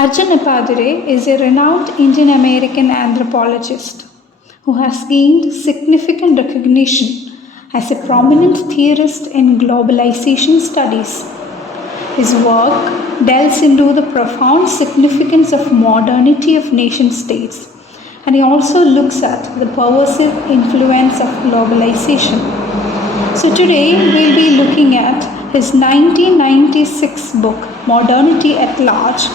Arjun Appadurai is a renowned Indian American anthropologist who has gained significant recognition as a prominent theorist in globalization studies. His work delves into the profound significance of modernity of nation states, and he also looks at the pervasive influence of globalization. So today we'll be looking at his 1996 book Modernity at Large,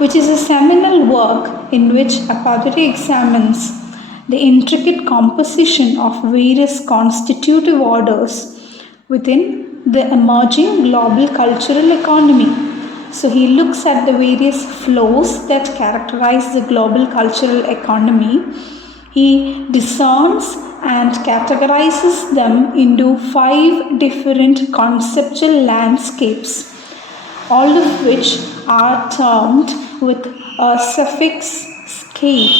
which is a seminal work in which Appadurai examines the intricate composition of various constitutive orders within the emerging global cultural economy. So he looks at the various flows that characterize the global cultural economy. He discerns and categorizes them into 5 different conceptual landscapes, all of which are termed with a suffix scape.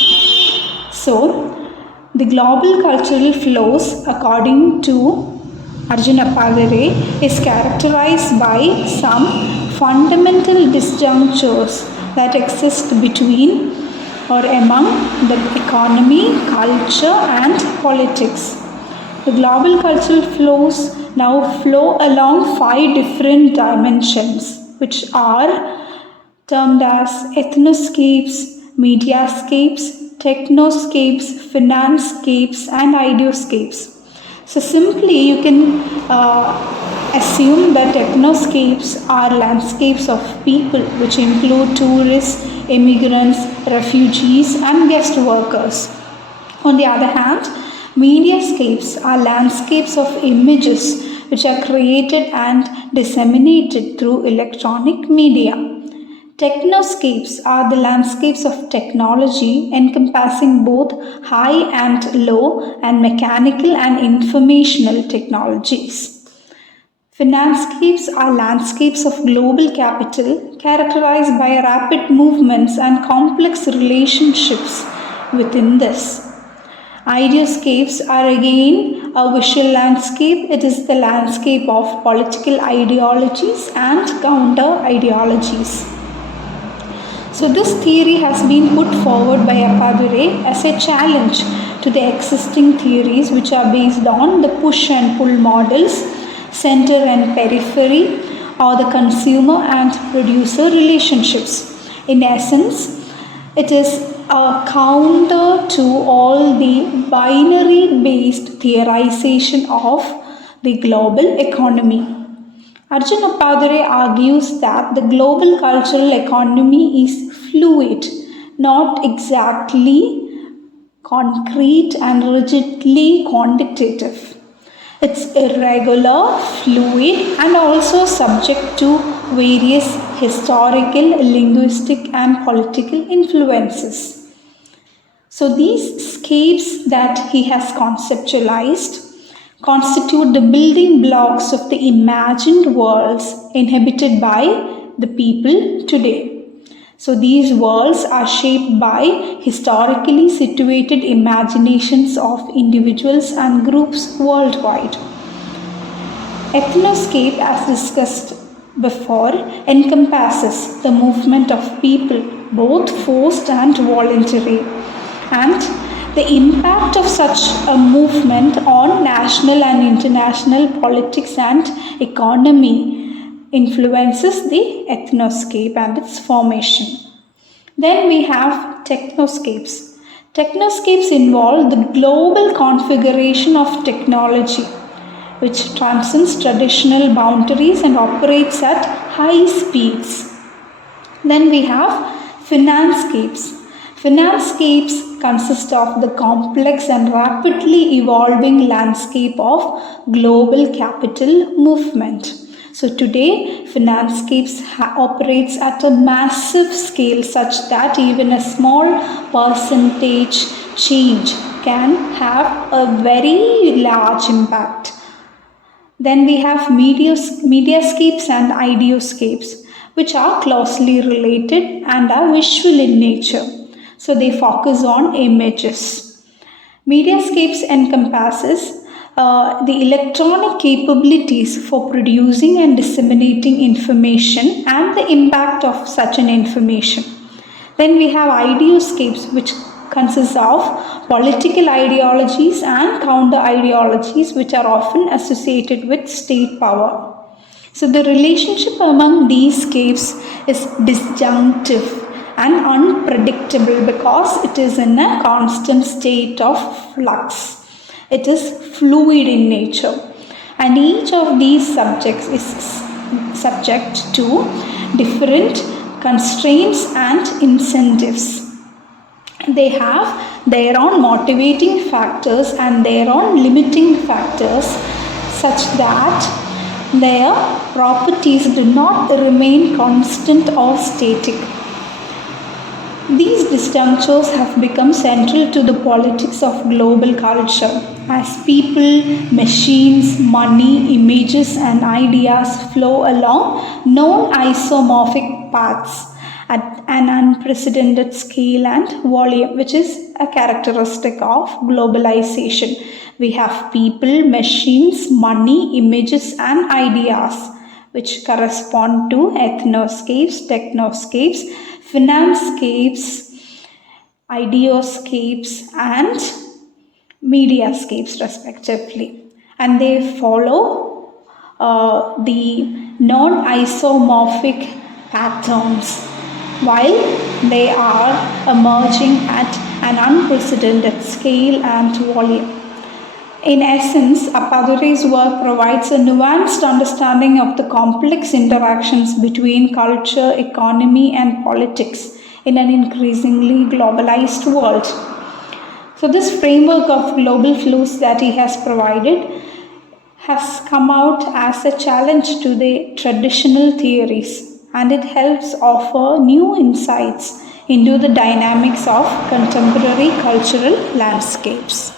So, the global cultural flows, according to Arjun Appadurai, is characterized by some fundamental disjunctures that exist between or among the economy, culture, and politics. The global cultural flows now flow along 5 different dimensions, which are termed as ethnoscapes, mediascapes, technoscapes, financescapes, and ideoscapes. So simply you can assume that ethnoscapes are landscapes of people which include tourists, immigrants, refugees, and guest workers. On the other hand, mediascapes are landscapes of images which are created and disseminated through electronic media. Technoscapes are the landscapes of technology encompassing both high and low and mechanical and informational technologies. Financescapes are landscapes of global capital characterized by rapid movements and complex relationships within this. Ideoscapes are again a visual landscape. It is the landscape of political ideologies and counter ideologies. So this theory has been put forward by Appadurai as a challenge to the existing theories which are based on the push and pull models, center and periphery, or the consumer and producer relationships. In essence, it is a counter to all the binary based theorization of the global economy. Arjun Appadurai argues that the global cultural economy is fluid, not exactly concrete and rigidly quantitative. It's irregular, fluid, and also subject to various historical, linguistic, and political influences. So, these scapes that he has conceptualized constitute the building blocks of the imagined worlds inhabited by the people today. So these worlds are shaped by historically situated imaginations of individuals and groups worldwide. Ethnoscape, as discussed before, encompasses the movement of people, both forced and voluntary, and the impact of such a movement on national and international politics and economy influences the ethnoscape and its formation. Then we have technoscapes. Technoscapes involve the global configuration of technology, which transcends traditional boundaries and operates at high speeds. Then we have financescapes. Financescapes consist of the complex and rapidly evolving landscape of global capital movement. So today, financescapes operates at a massive scale such that even a small percentage change can have a very large impact. Then we have mediascapes and ideoscapes, which are closely related and are visual in nature. So they focus on images. Mediascapes encompasses the electronic capabilities for producing and disseminating information and the impact of such an information. Then we have ideoscapes, which consists of political ideologies and counter ideologies, which are often associated with state power. So the relationship among these scapes is disjunctive and unpredictable because it is in a constant state of flux. It is fluid in nature, and each of these subjects is subject to different constraints and incentives. They have their own motivating factors and their own limiting factors, such that their properties do not remain constant or static. These disjunctures have become central to the politics of global culture as people, machines, money, images, and ideas flow along known isomorphic paths at an unprecedented scale and volume, which is a characteristic of globalization. We have people, machines, money, images, and ideas, which correspond to ethnoscapes, technoscapes, financescapes, ideoscapes, and mediascapes, respectively. And they follow the non isomorphic patterns while they are emerging at an unprecedented scale and volume. In essence, Appadurai's work provides a nuanced understanding of the complex interactions between culture, economy, and politics in an increasingly globalized world. So, this framework of global flows that he has provided has come out as a challenge to the traditional theories, and it helps offer new insights into the dynamics of contemporary cultural landscapes.